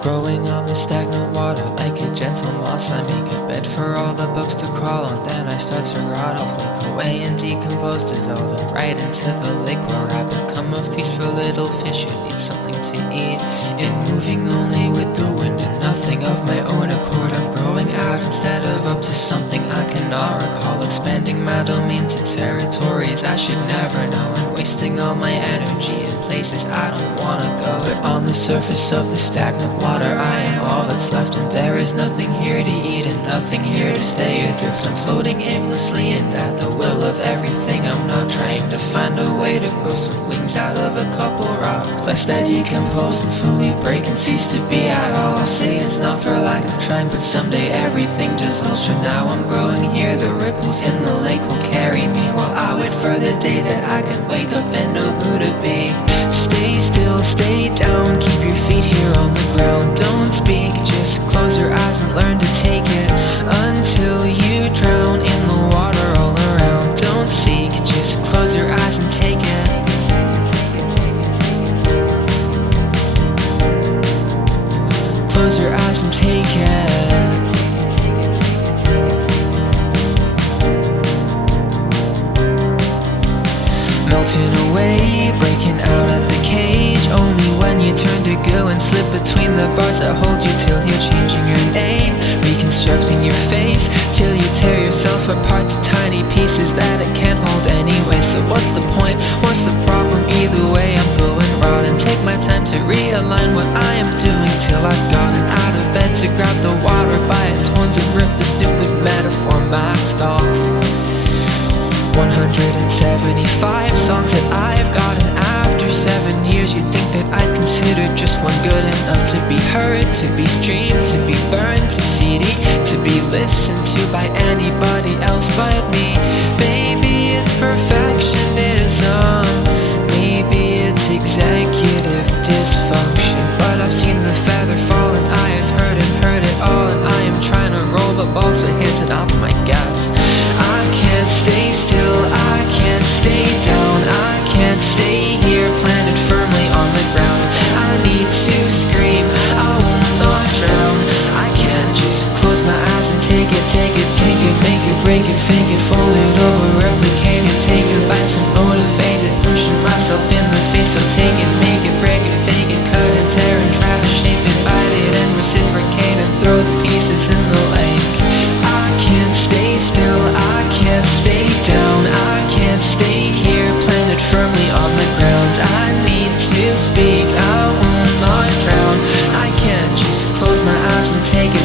Growing on the stagnant water like a gentle moss, I make a bed for all the bugs to crawl on. Then I start to rot off, leak away and decompose, dissolving right into the lake where I become a feast for little fish who need something to eat. In moving only with the wind and nothing of my own accord, I'm growing out instead of up to something I cannot recall, expanding my domain to territories I should never know, and wasting all my energy in places I don't wanna go. But on the surface of the stagnant water, I am all that's left, and there is nothing here to eat and nothing here to stay adrift. I'm floating aimlessly and at the will of everything. I'm not trying to find a way to grow some wings out of a couple rocks, lest I decompose and fully break and cease to be at all. I'll say it's not for lack of trying, but someday everything dissolves. For now I'm growing here, the ripples in the lake will carry me, while I wait for the day that I can wake up and know who to be. Stay still, stay down, keep your feet here on the ground. Don't speak, just close your eyes and learn to take it until you drown in the water all around. Don't seek, just close your eyes and take it. Close your eyes and take it. Melting away, breaking out of the cage, only when you turn to go and slip between the bars that hold you, till you're changing your name, reconstructing your faith, till you tear yourself apart to tiny pieces that it can't hold anyway. So what's the point? What's the problem? Either way I'm going raw, and take my time to realign what I am doing, till I've gotten out of bed to grab the water by its horns and rip the stupid metaphor mask off. 175 songs that I've gotten after 7 years. You'd think that I'd consider just one good enough to be heard, to be streamed, to be burned to CD, to be listened to by anybody else but me. Maybe it's perfectionism, maybe it's executive dysfunction, but I've seen the feather fall and I have heard it all, and I am trying to roll the ball, so here's an off my gas. I can't stay still, I can't stay down, I can't stay here planted firmly on the ground. I need to scream, I will not drown. I can't just close my eyes and take it, make it, break it, fake it, fold it over, replicate it, take it, bites and motivate it, pushing myself in the face, so take it, make it, break it, fake it, cut it, tear and try to shape it, bite it and reciprocate and throw the pieces in the lake. I can't stay still, I can't stay down, I can't stay here planted firmly on the ground. I need to speak, I will not drown. I can't just close my eyes and take it,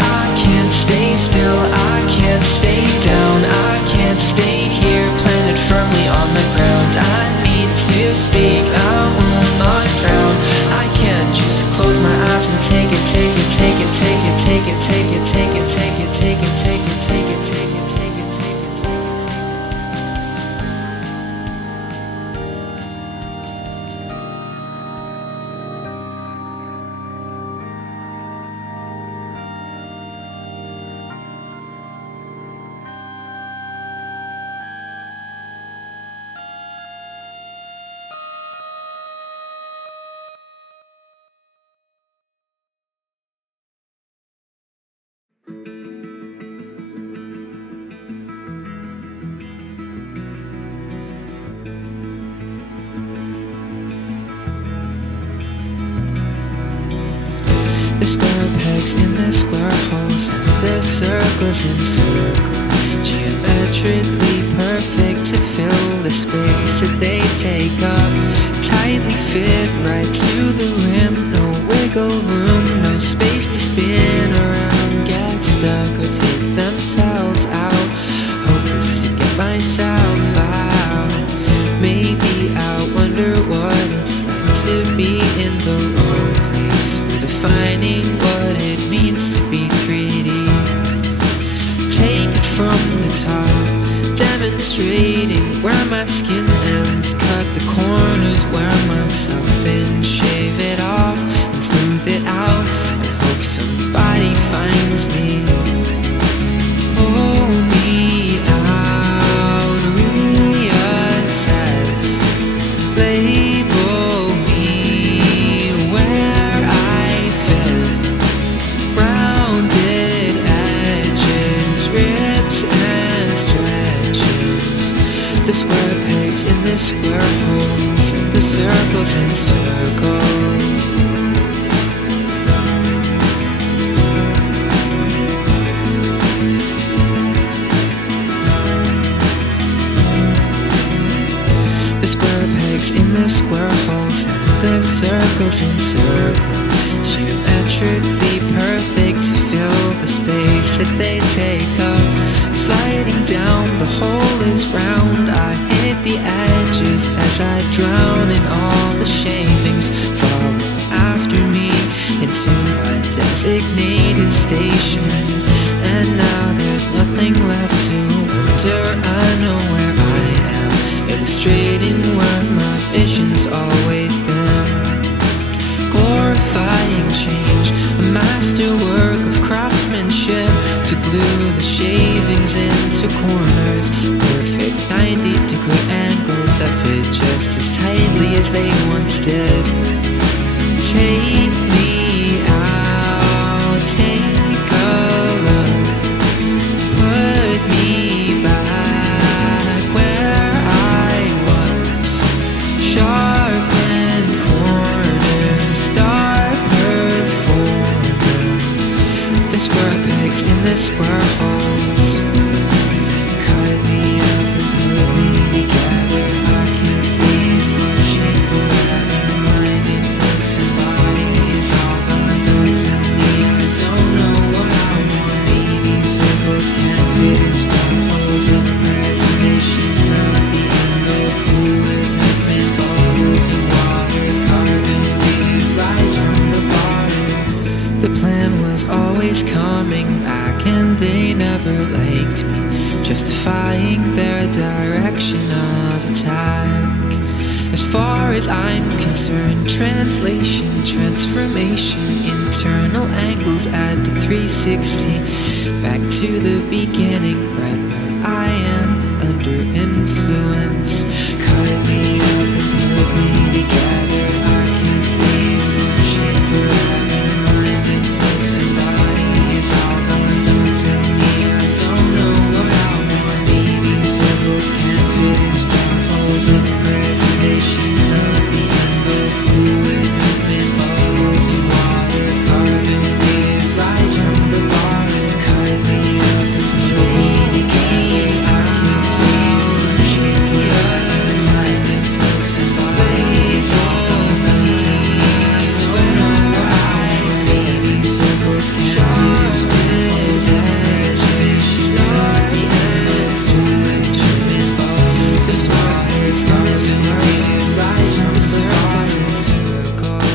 I can't stay still, I can't stay down, I can't stay here planted firmly on the ground. I need to speak, I will not drown. I can't just close my eyes and take it, take it, take it, take it, take it, take it, take it, take it, take it, take it, take it, take it, take it. The square pegs in the square holes, and the circles in circles, geometrically perfect to fill the space that they take up. Tightly fit right to the rim, no wiggle room, no space to spin around, get stuck or take themselves out. Hopeless to get myself out. Maybe I wonder what it's like to be in the wrong place, redefining what it means to be 3D. Take it from the top, demonstrating where my skin ends, cut the corners where myself in, shave it off and smooth it out, and hope somebody finds me. Pull me out, reassess, label me where I take up. Sliding down, the hole is round. I hit the edges as I drown in all the shavings. Fall after me into a designated station. And now there's nothing left to wonder. I know where I am, illustrating where my vision's always been. Glorifying change, a masterwork of craftsmanship, to glue the shavings into corners. Perfect 90-degree angles that fit just as tightly as they once did. Take me out, take a look, put me back where I was. Sharpen corners, start performing. The square pegs in the square holes. Cut me up and put me together. I can't stay in motion forever. Mind and flex and body is all gone. Don't tell me I don't know what I want. Maybe circles can't fit in square holes. In preservation of the endo fluid movement, bubbles in water, carbonated rise from the bottom. The plan was always coming back, and they never liked me, justifying their direction of attack. As far as I'm concerned, translation, transformation, internal angles add to 360. Back to the beginning, right where I am, under influence. Cut me up and put me together. I can't stay in motion forever. Mind and flex and body is all gone. Don't tell me I don't know what I want. Maybe circles can't fit in square holes. In preservation of the endo fluid movement, bubbles in water, carbonated rise from the bottom. Cut me up and put me together. I can't stay in motion forever. Mind and flex and body is all gone. Don't tell me I don't know what I want. Maybe circles can't fit in square holes. Edges starts and fluid movement, bubbles in water, carbonated rise from the bottom. Circle.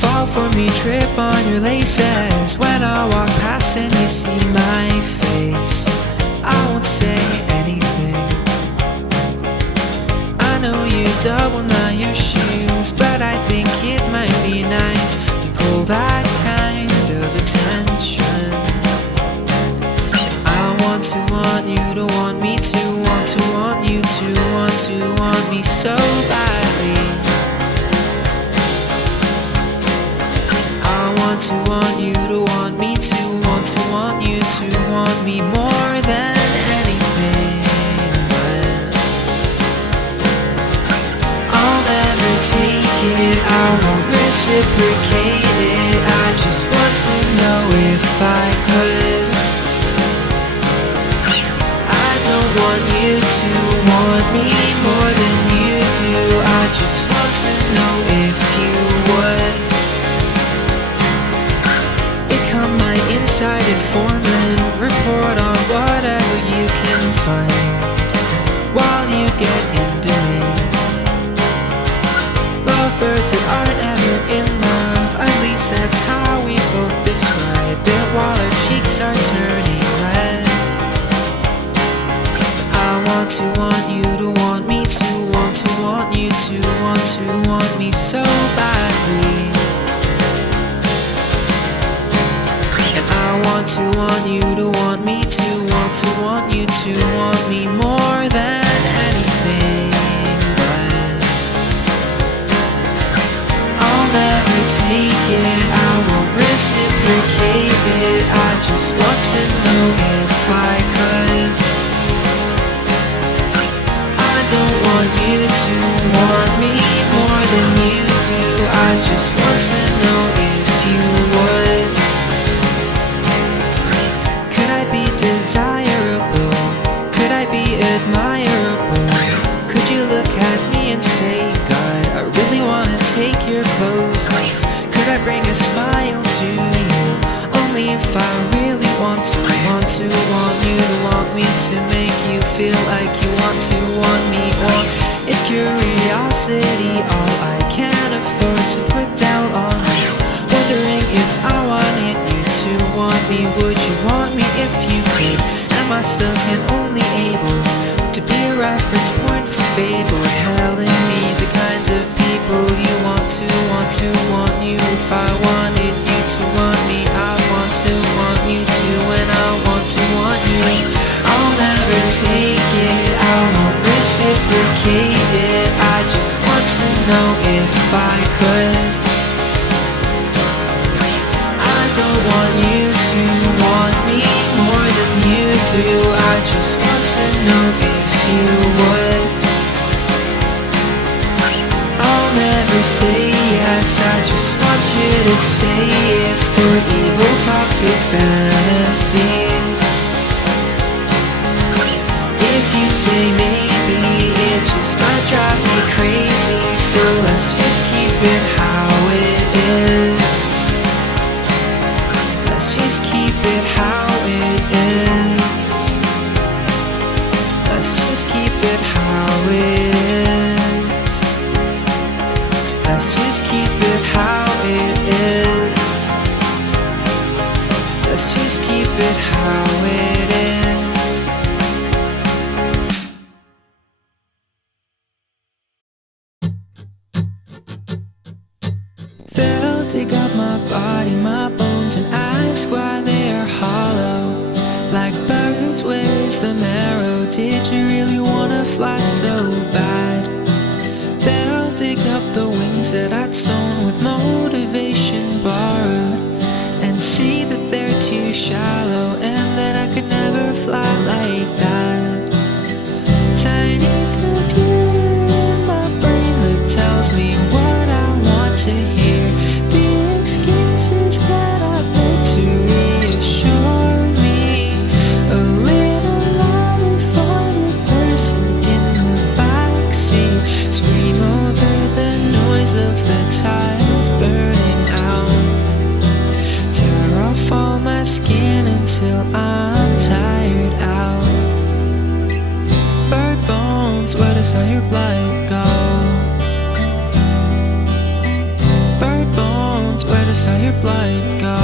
Fall for me, trip on your laces. When I walk past and you see my face, I won't say anything. I know you double knot your shoes, but I think it might be nice to pull that kind of attention. I want you to want me to want you to want me so badly. I want you to want me to want you to want me more than anything. But I'll never take it, I won't reciprocate it. I just want to know if I could. I don't want you to want me more than you do. I just want to know if you would become my inside informant. Report on whatever you can find while you get into me. Lovebirds that aren't ever in love, at least that's how we both describe it, while our cheeks are turning red. I want you to want me to want you to want me so badly. And I want you to want me to want you to want me more than anything. But I'll never take it, I won't reciprocate it. I just want to know if I could. bring a smile to you. Only if I really want to want you to want me, to make you feel like you want me. Or is curiosity all I can afford to put down on us? Wondering if I wanted you to want me, would you want me if you could? Am I stuck and only able to be a reference point for fable, telling me the kinds of people you want want you? If I wanted you to want me, I want you to, and I want you. I'll never take it, I won't reciprocate it. I just want to know if I could. I don't want you to want me more than you do. I just want to know if you would. I'll never say yes, I just want you to say it for evil toxic fantasies. If you say maybe, it just might drive me crazy. So let's just keep it how it is. Let's just keep it how it is. Let's just keep it how it is. Let's just keep it how it is. Let's just keep it how it is. They'll dig up my body, my bones, and ask why they are hollow. Like birds, where's the marrow? Did you really wanna fly so bad? They'll dig up the wings that I'd sown with motivation borrowed, and see that they're too shallow, and that I could never fly like that. Tiny computer in my brain that tells me what I want to hear. The excuses that I make to reassure me. A little louder for the person in the backseat. Scream over the noise of the tires burning out. Tear off all my skin until I'm tired out. Bird bones, where does all your blood go? Bird bones, where does all your blood go?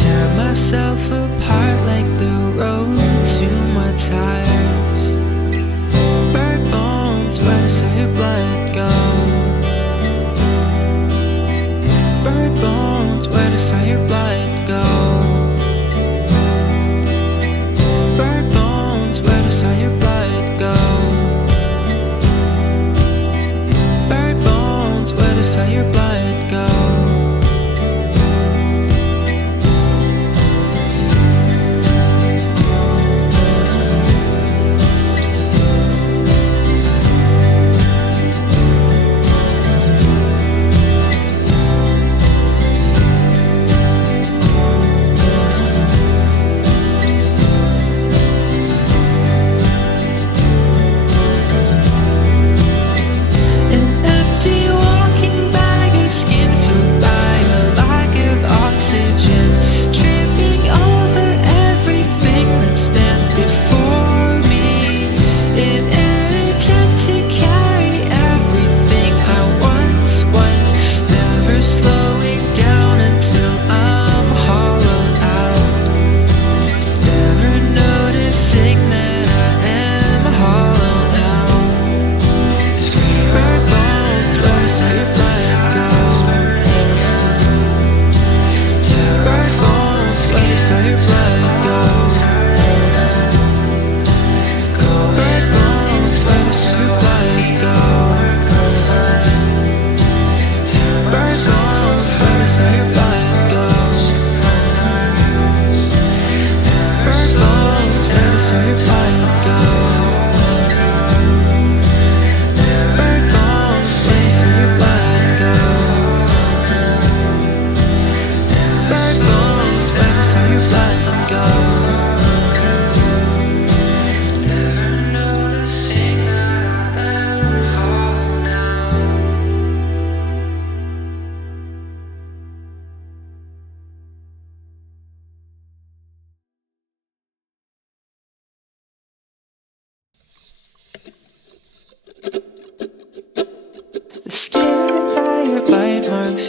Tear myself apart like the road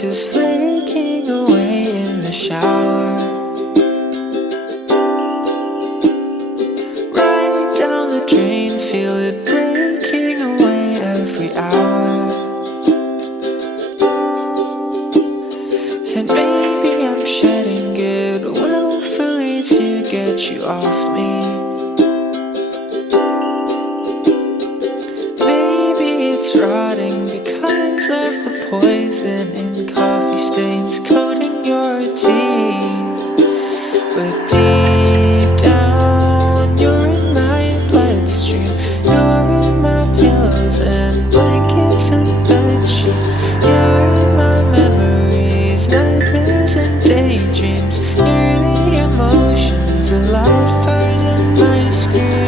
just flaking away in the shower. Right down the drain, feel it breaking away every hour. And maybe I'm shedding it willfully to get you off me. Maybe it's rotting because of the poison in coffee stains coating your teeth. But deep down, you're in my bloodstream. You're in my pillows and blankets and bed sheets. You're in my memories, nightmares and daydreams. You're the emotions, the light fires in my screen.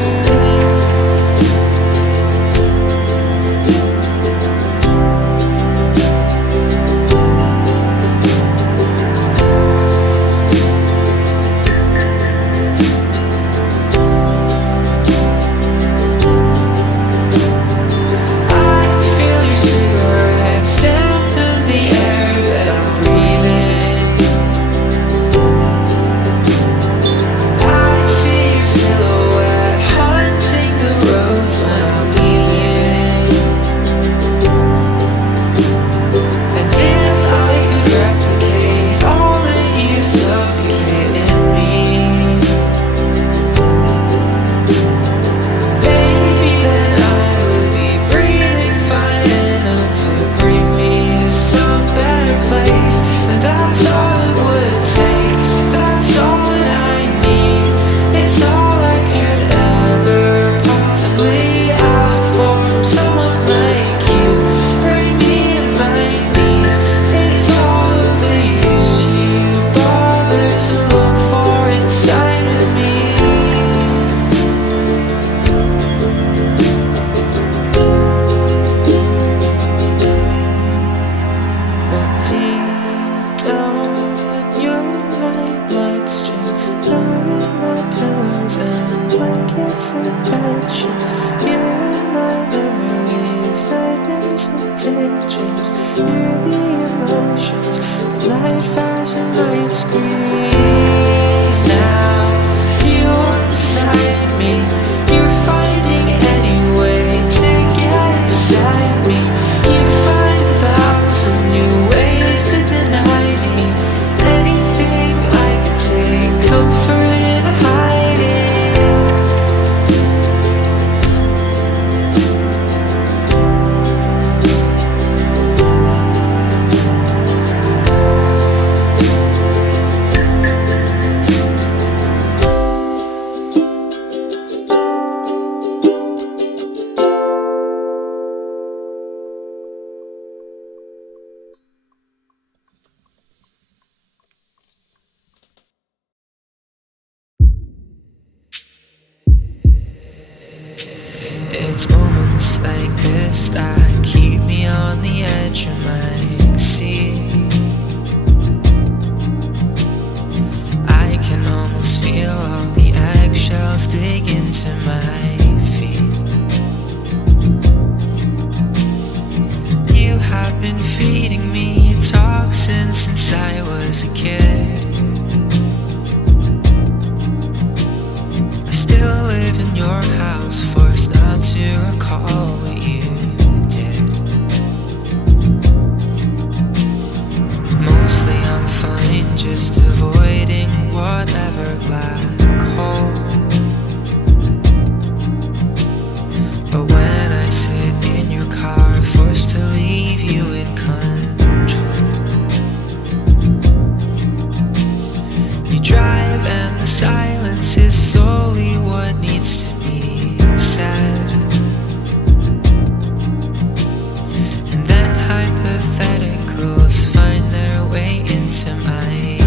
It's moments like this that keep me on the edge of my seat. I can almost feel all the eggshells dig into my feet. You have been feeding me toxins since I was a kid. I still live in your house, forced not to recall what you did. Mostly I'm fine, just avoiding whatever black hole. But when I sit in your car, forced to leave you in control. You drive and the silence is solely what needs to be said. And then hypotheticals find their way into my head.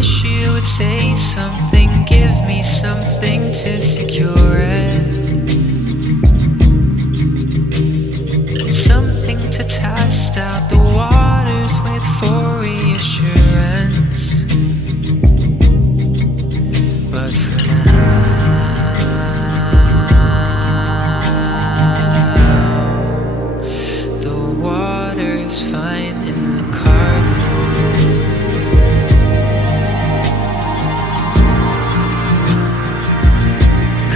wish you would say something, give me something to secure it. Something to test out the waters with for reassurance. But for now, the water's fine in the carpool.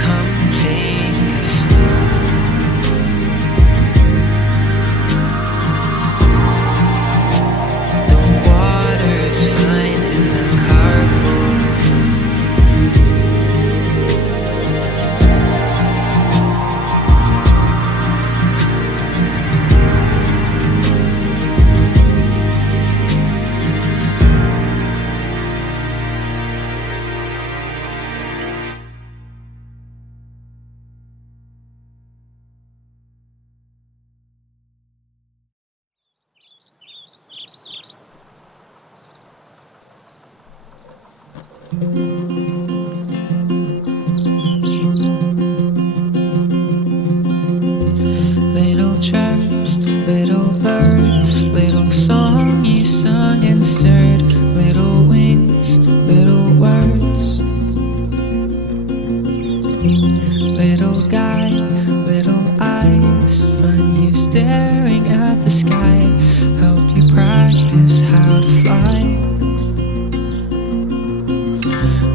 Come take a swim. The water's fine in the carpool. Little chirps, little bird, little song you sung and stirred, little wings, little words. Little guy, little eyes, find you staring at the sky, help you practice how to fly.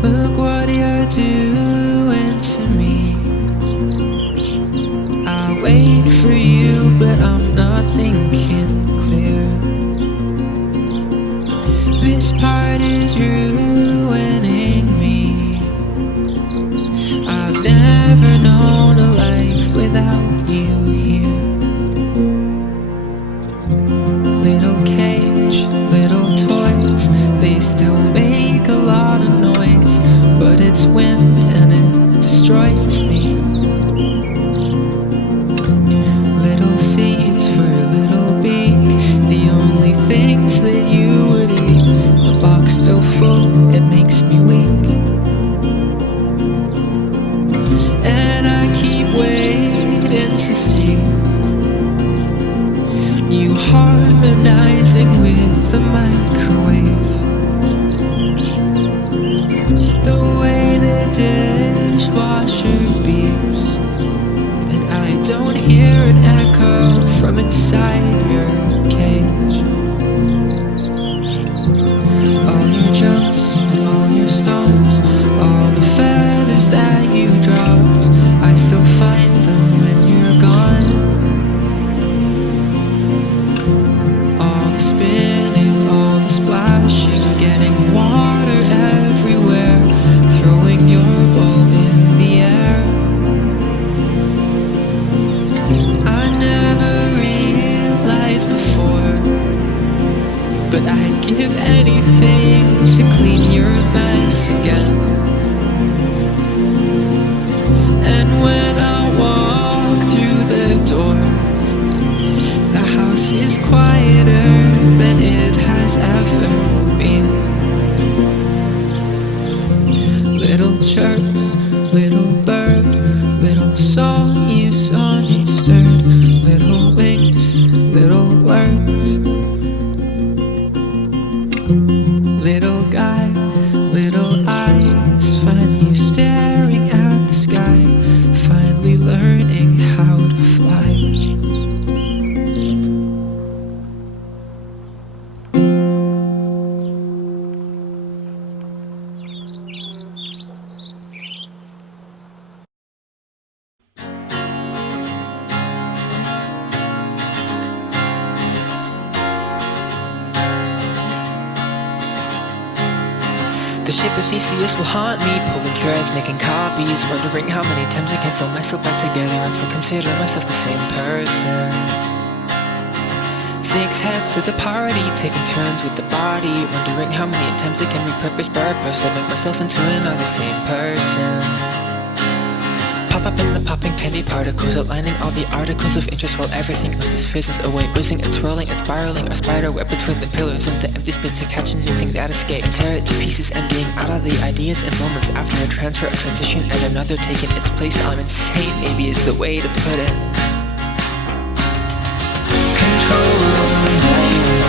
Look what you're doing to me. I wait for you, but I'm not thinking clear. This part is ruining me. I've never known a life without you here. Little cage, little toys, they still make a lot of noise, but it's wind and it destroys me. Little seeds for a little beak, the only things that you would eat. The box still full, it makes me weak. And I keep waiting to see you harmonizing with the microwave. The way the dishwasher beeps, and I don't hear an echo from inside your cage. All your jumps and all your stones, all the feathers that you dropped, I still find them when you're gone. All the spinning, all the splashing, getting water everywhere, throwing your bowl in the air. I never realized before, but I'd give anything to clean your mess again. And when I walk through the door, the house is quieter than it has ever been. Little chirps, little bird, little song you sung and stirred, little wings, little words. Little guy, little eyes, find you staring at the sky, finally learning how to fly. The shape of theseus will haunt me, pulling threads, making copies, wondering how many times I can sew myself back together and still consider myself the same person. 6 heads to the party, taking turns with the body, wondering how many times I can repurpose purpose and make myself into another same person. Hop up in the popping penny particles, outlining all the articles of interest while everything else just fizzes away. Whizzing and swirling and spiraling, a spider web between the pillars and the empty space to catch anything that escapes. And tear it to pieces, emptying out all the ideas and moments after a transfer, a transition, and another taking its place. I'm insane, maybe is the way to put it. Control over my brain,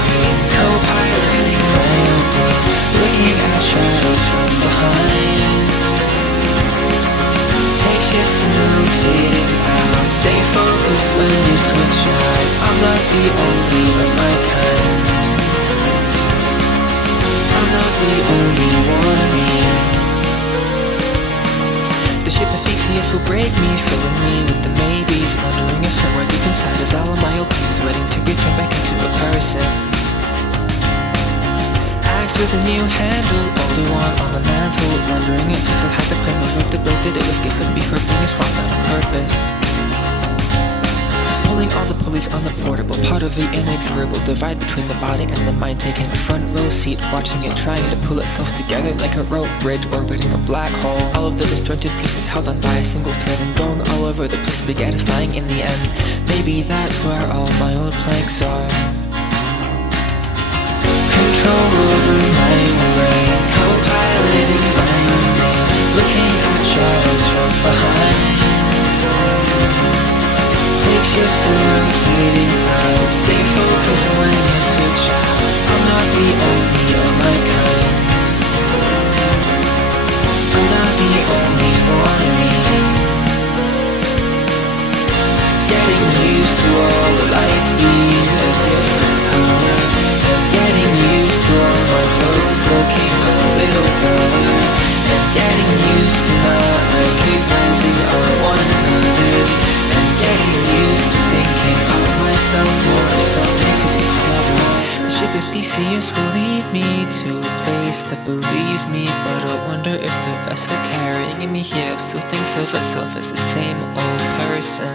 co-piloting my own brain, looking at shadows from behind. Take shifts and rotating out, stay focused when you switch out. I'm not the only of my kind, I'm not the only one of me. The ship of theseus will break me, filling me with the maybes, wondering if somewhere deep inside is all of my old pieces waiting to be turned back into a person. Axe with a new handle, older one on the mantle, wondering if it still has the claim of the blade that it was given before being swapped out on purpose. Pulling all the pulleys on the portable, part of the inexorable divide between the body and the mind, taking a front row seat, watching it trying to pull itself together like a rope bridge orbiting a black hole. All of the disjointed pieces held on by a single thread and going all over the place, begatifying in the end. Maybe that's where all my old planks are. Control over my brain, co-piloting my own brain, looking at shadows from behind. Take shifts and rotating out, stay focused when you switch out. I'm not the only of my kind, I'm not the only one of me. Getting used to all the lights being a different color, and getting used to all my clothes looking a little duller, and getting used to not recognizing our one another's, and getting used to thinking of myself more, something to discover. The ship of theseus will lead me to a place that believes me, but I wonder if the vessel carrying me here still thinks of itself as the same old person.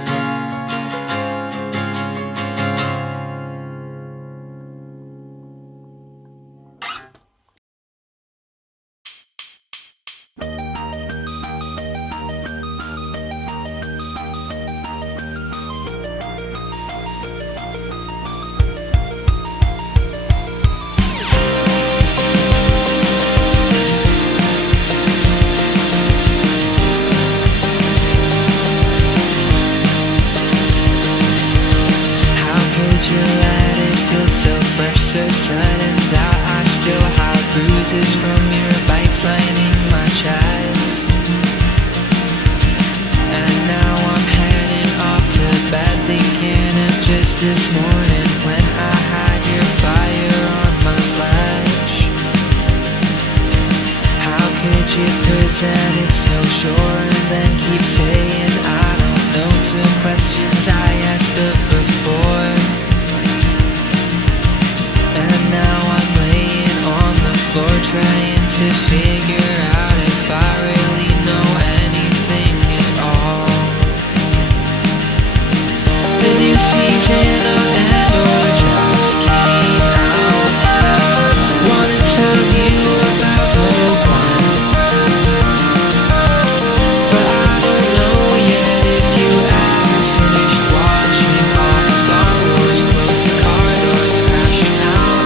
So sudden that I still have bruises from your bites lining my chest. And now I'm heading off to bed, thinking of just this morning when I had your fire on my flesh. How could you present it so sure and then keep saying I don't know to questions I asked of before? And now I'm laying on the floor trying to figure out if I really know anything at all. The new season of Andor just came out, and I wanna tell you about Rogue One, but I don't know yet if you ever finished watching all the Star Wars. Close the car doors, crashing out.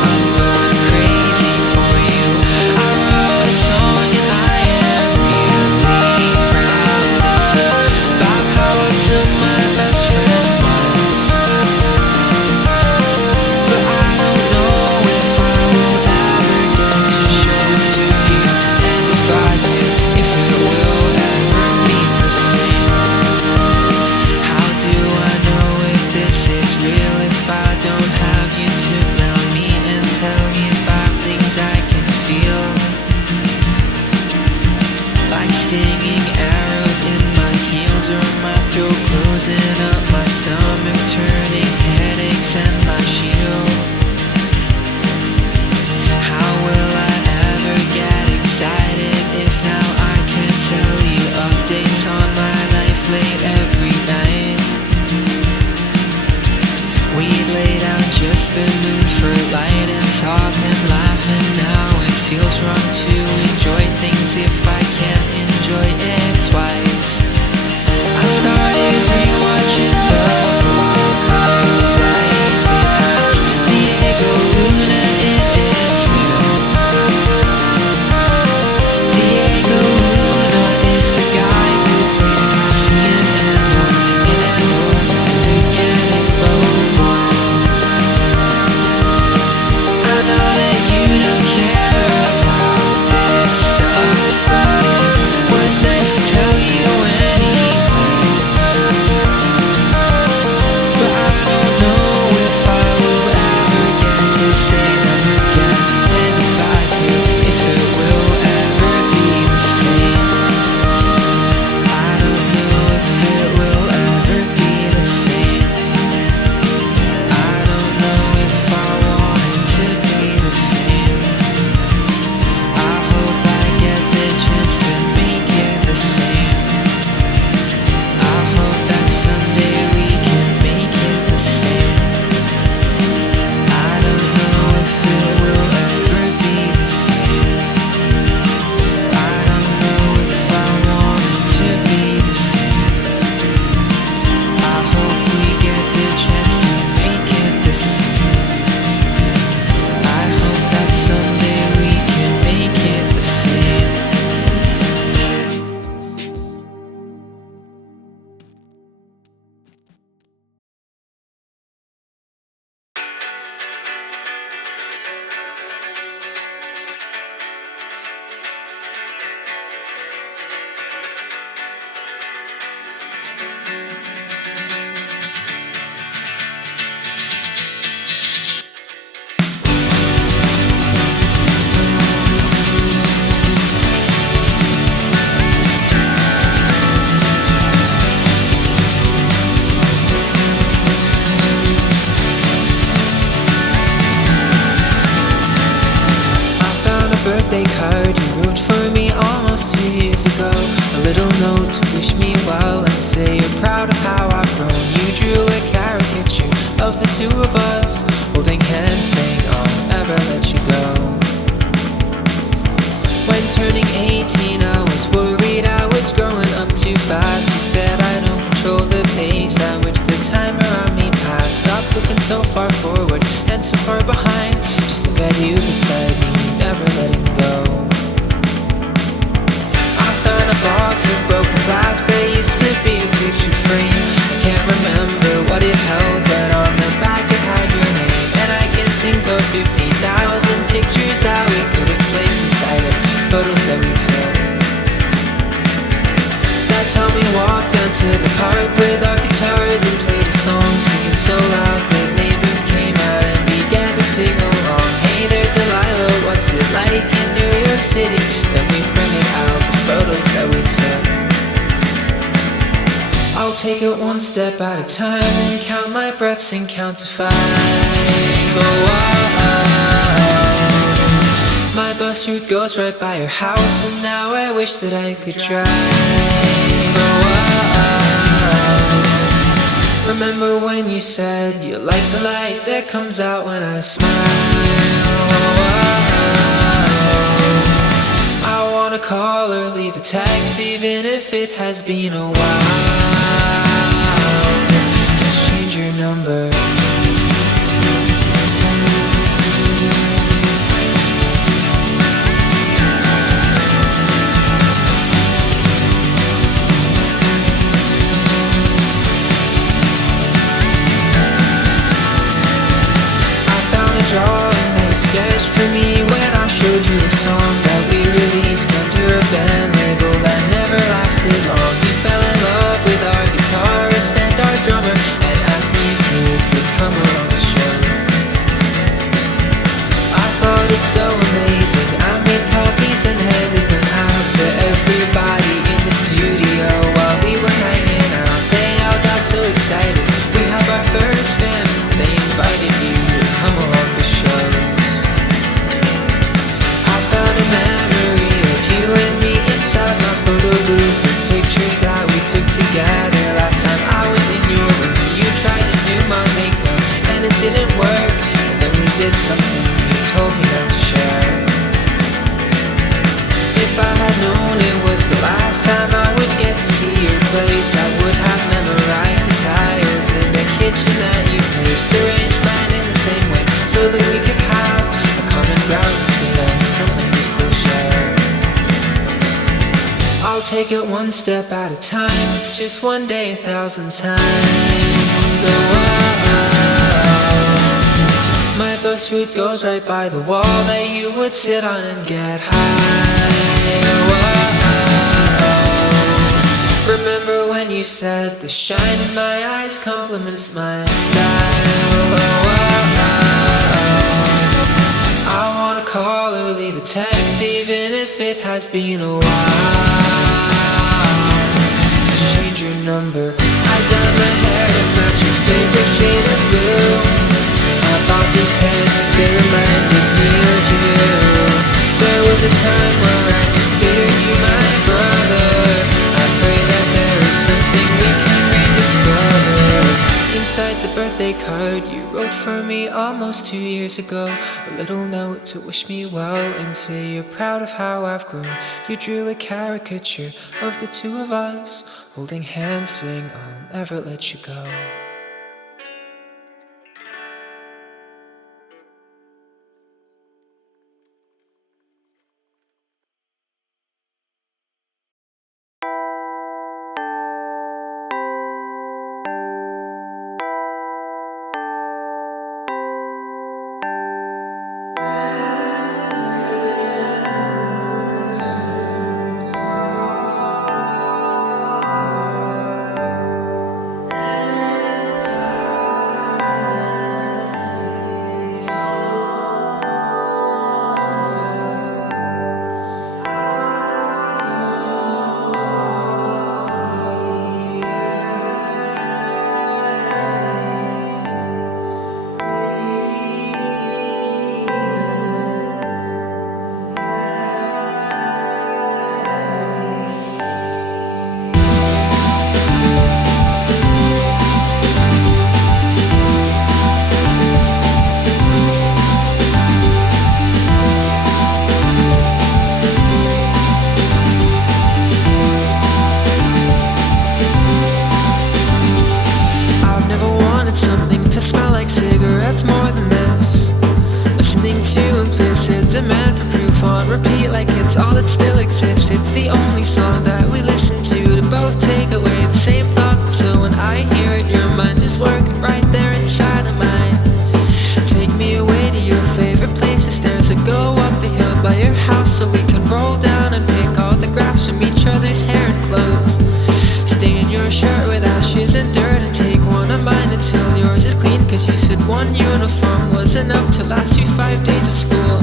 Stinging arrows in my heels or my throat, closing up my stomach, turning headaches and my shield. How will I ever get excited if now I can tell you updates on my life late every night? We lay down just the moon for light and talk and laugh, and now it feels wrong to enjoy things if I can't enjoy it twice. I years ago, a little note to wish me well and say you're proud of how I've grown. You drew a caricature of the two of us, holding hands saying I'll never let you go. When turning 18 I was worried I was growing up too fast. You said I don't control the pace at which the time around me passed. Stop looking so far forward and so far behind, just look at you beside me, never letting go. I found a box of broken glass, there used to be a picture frame. I can't remember what it held, but on the back it had your name. And I can think of 50,000 pictures that we could have placed inside it, photos that we took. That time we walked down to the park with our guitars and played a song, singing so loud that neighbors came out and began to sing along. Hey there Delilah, what's it like in New York City? Then we printed out the photos that we took. I'll take it one step at a time and count my breaths and count to 5. Oh, my bus route goes right by your house, and now I wish that I could drive. Remember when you said you like the light that comes out when I smile? I wanna call or leave a text even if it has been a while. Just change your number. Drawing that you sketched for me when I showed you a song that we released under a band label that never lasted long. You fell in love with our guitarist and our drummer and asked me if you could come along the show. I thought it's so amazing, I made copies and handed them out to everybody in the studio while we were hanging out. They all got so excited, we have our first fan, and they invited you to come along the shows. I found a memory of you and me inside my photo booth with pictures that we took together last time I was in your room. You tried to do my makeup and it didn't work, and then we did something you told me not to share. If I had known it was the last time I would get to see your place, I would have memorized the tiles in the kitchen that you placed, arranged mine in the same way so that we could have a common ground between us, something we still share. I'll take it one step at a time, it's just one day 1,000 times. My bus route goes right by the wall that you would sit on and get high. Remember when you said the shine in my eyes compliments my style. I wanna call or leave a text even if it has been a while. Just change your number. I dyed my hair to match your favorite shade of blue. I bought these pants as they reminded me of you. There was a time where I considered you my brother. I pray that there is something we can rediscover. Inside the birthday card you wrote for me almost 2 years ago, a little note to wish me well and say you're proud of how I've grown. You drew a caricature of the two of us, holding hands saying I'll never let you go. only song that we listen to both take away the same thought. So when I hear it, your mind is working right there inside of mine. Take me away to your favorite places. There's a go up the hill by your house, so we can roll down and pick all the grass from each other's hair and clothes. Stay in your shirt with ashes and dirt and take one of mine until yours is clean. Cause you said one uniform was enough to last you 5 days of school.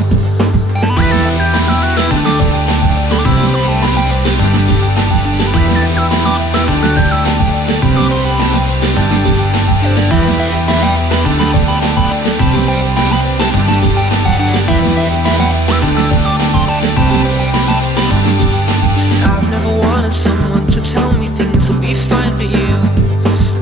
Someone to tell me things will be fine for you,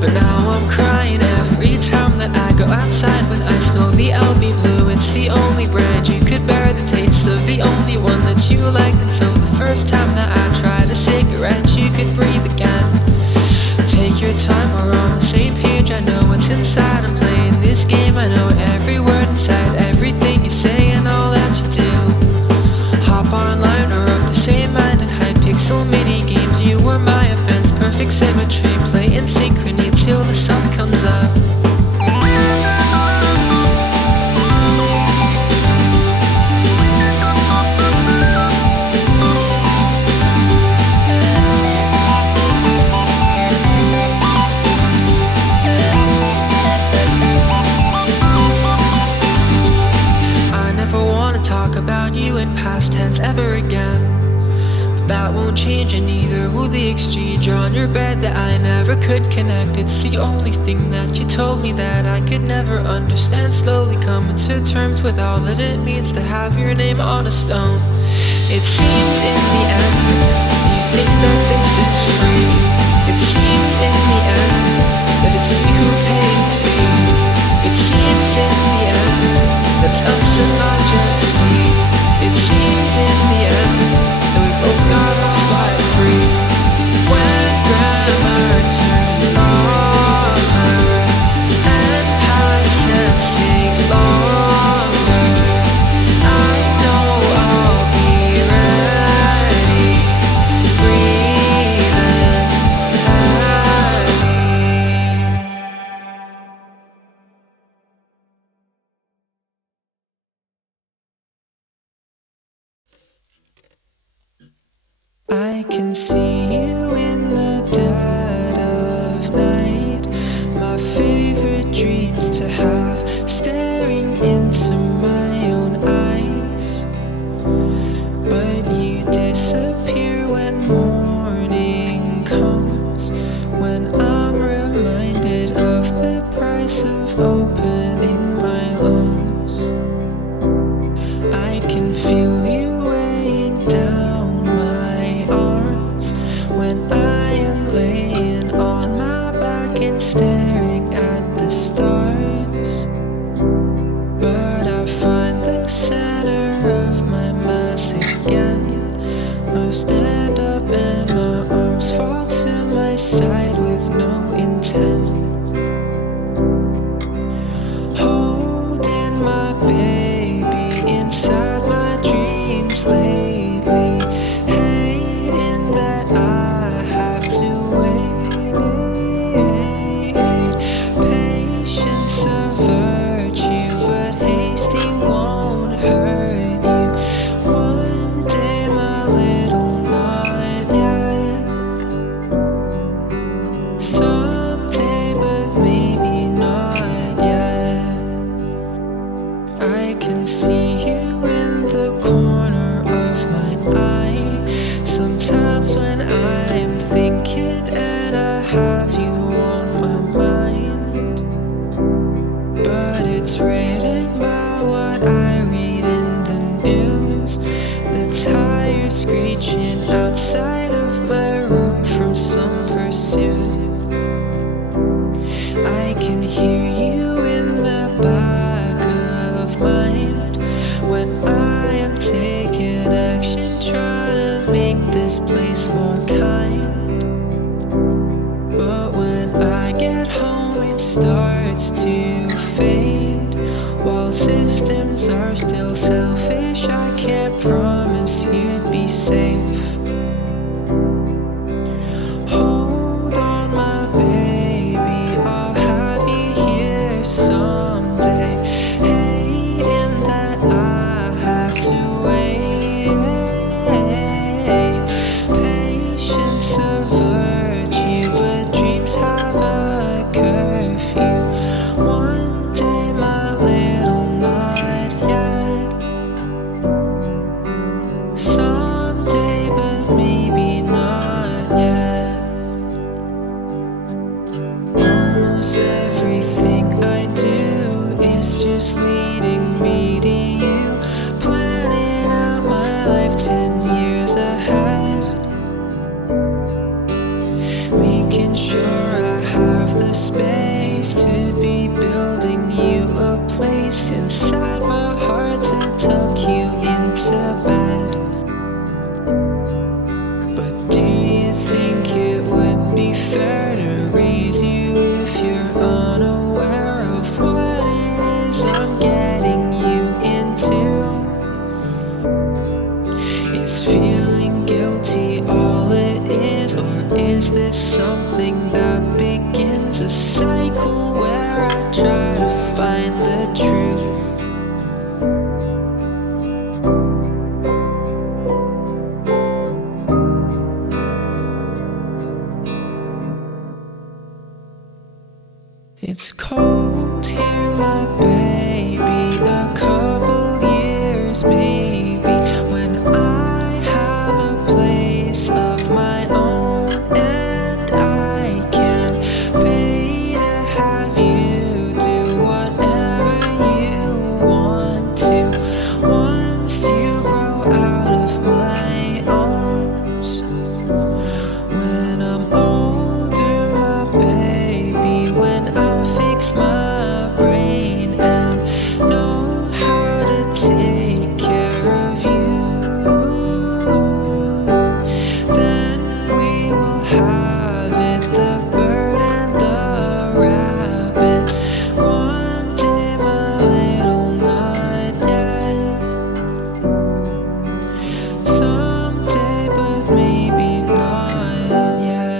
but now I'm crying every time that I go outside when I smell the LB blue. It's the only brand you could bear the taste of, the only one that you liked. And so the first time that I tried a cigarette, you could breathe again. Take your time, we're on the same page. I know what's inside, I'm playing this game. I know every word inside, everything you say and all that you do. Hop online or of the same mind and high pixel mini games. You were my offense, perfect symmetry. Play in synchrony till the sun comes up. I never want to talk about you in past tense ever again. That won't change, and neither will the exchange on your bed that I never could connect. It's the only thing that you told me that I could never understand. Slowly coming to terms with all that it means to have your name on a stone. It seems in the end you think that this is free. It seems in the end that it's we who pay the fee. It seems in the end that it's us and not just me. It seems in the end that we both got off slide free. When grammar turns longer and past tense takes longer, I know I'll be ready, breathing heavy. I can see you in the dead of night. My favorite dreams to have, staring into my own eyes. But you disappear when morning comes, when I'm reminded of the price of opening my lungs. I can feel you weighing down my arms when I am laying on my back and staring at the stars. But I find the center of my mass again. Most end up and my arms fall to my side with no intent. Holding my baby inside my dreams lately, hating that I have to wait. Patience a virtue, but hasty won't hurt you. One day, my little not yet. Someday, but maybe not yet. I can see you in the corner of my eye. Sometimes when I'm thinking and I have you on my mind. But it's written by what I read in the news. The tires screeching outside of my room from some pursuit. I can hear you in the back of mind when I am taking action, trying to make this place more kind. But when I get home, it starts to fade. While systems are still selfish, I can't promise you'd be safe. something that begins a cycle where I try to find the truth. It's cold here, my baby, a couple years maybe, when I have a place of my own and I can pay to have you do whatever you want to. Once you grow out of my arms, when I'm older, my baby, when I fix my brain and know how to take care of you, then we will have it, the bird and the rabbit. One day, my little not yet. Someday, but maybe not yet.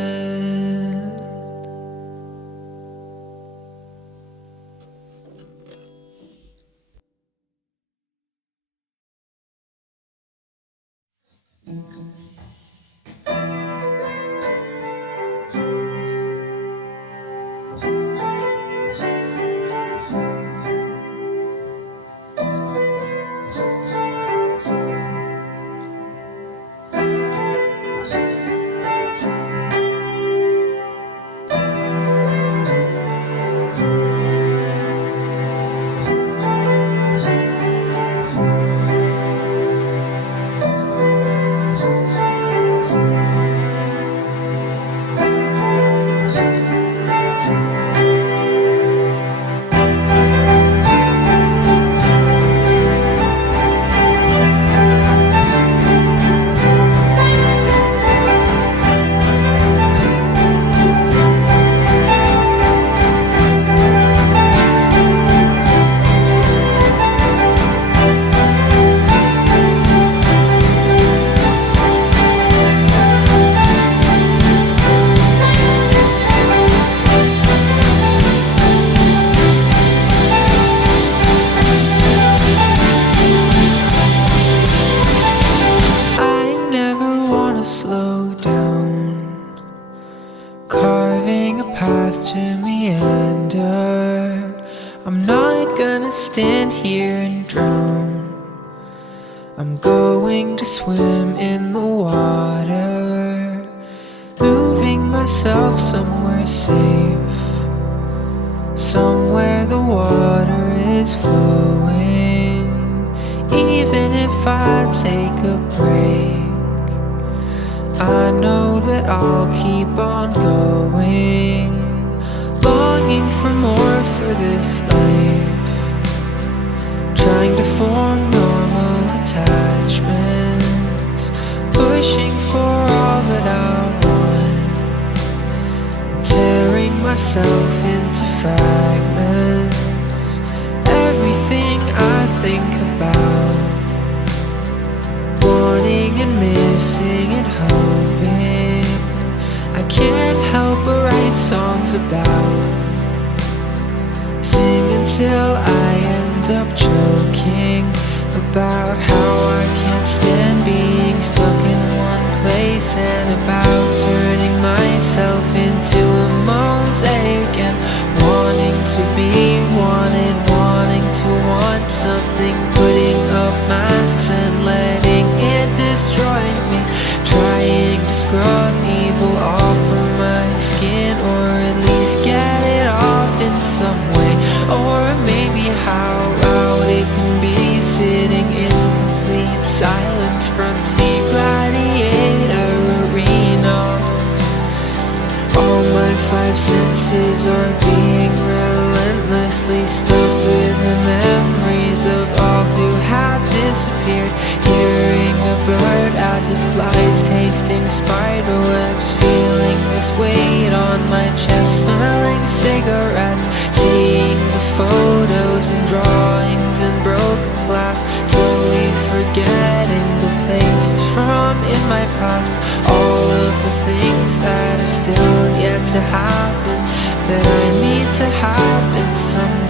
Slow down, carving a path to meander. I'm not gonna stand here and drown. I'm going to swim in the water, moving myself somewhere safe, somewhere the water is flowing. Even if I take a break, I know that I'll keep on going, longing for more for this life, trying to form normal attachments, pushing for all that I want, tearing myself into fragments. Everything I think about, wanting and missing and hoping, I can't help but write songs about, sing until I end up choking, about how I can't stand being stuck in one place, and about turning myself into a mosaic, and wanting to be wanted, wanting to want something, putting up masks and letting it destroy me, trying to scrub evil off of my skin, or at least get it off in some way, or maybe how loud it can be sitting in complete silence, front seat gladiator arena. All my five senses are being relentlessly stuffed with the memories of all who have disappeared, hearing a bird as it flies, tasting spider webs, feeling this weight on my chest, smelling cigarettes, seeing the photos and drawings and broken glass, slowly forgetting the places from in my past, all of the things that are still yet to happen, that I need to happen someday.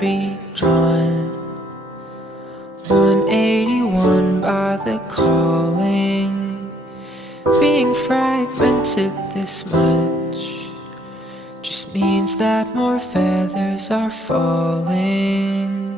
Be drawn 181 by the calling. Being fragmented this much just means that more feathers are falling.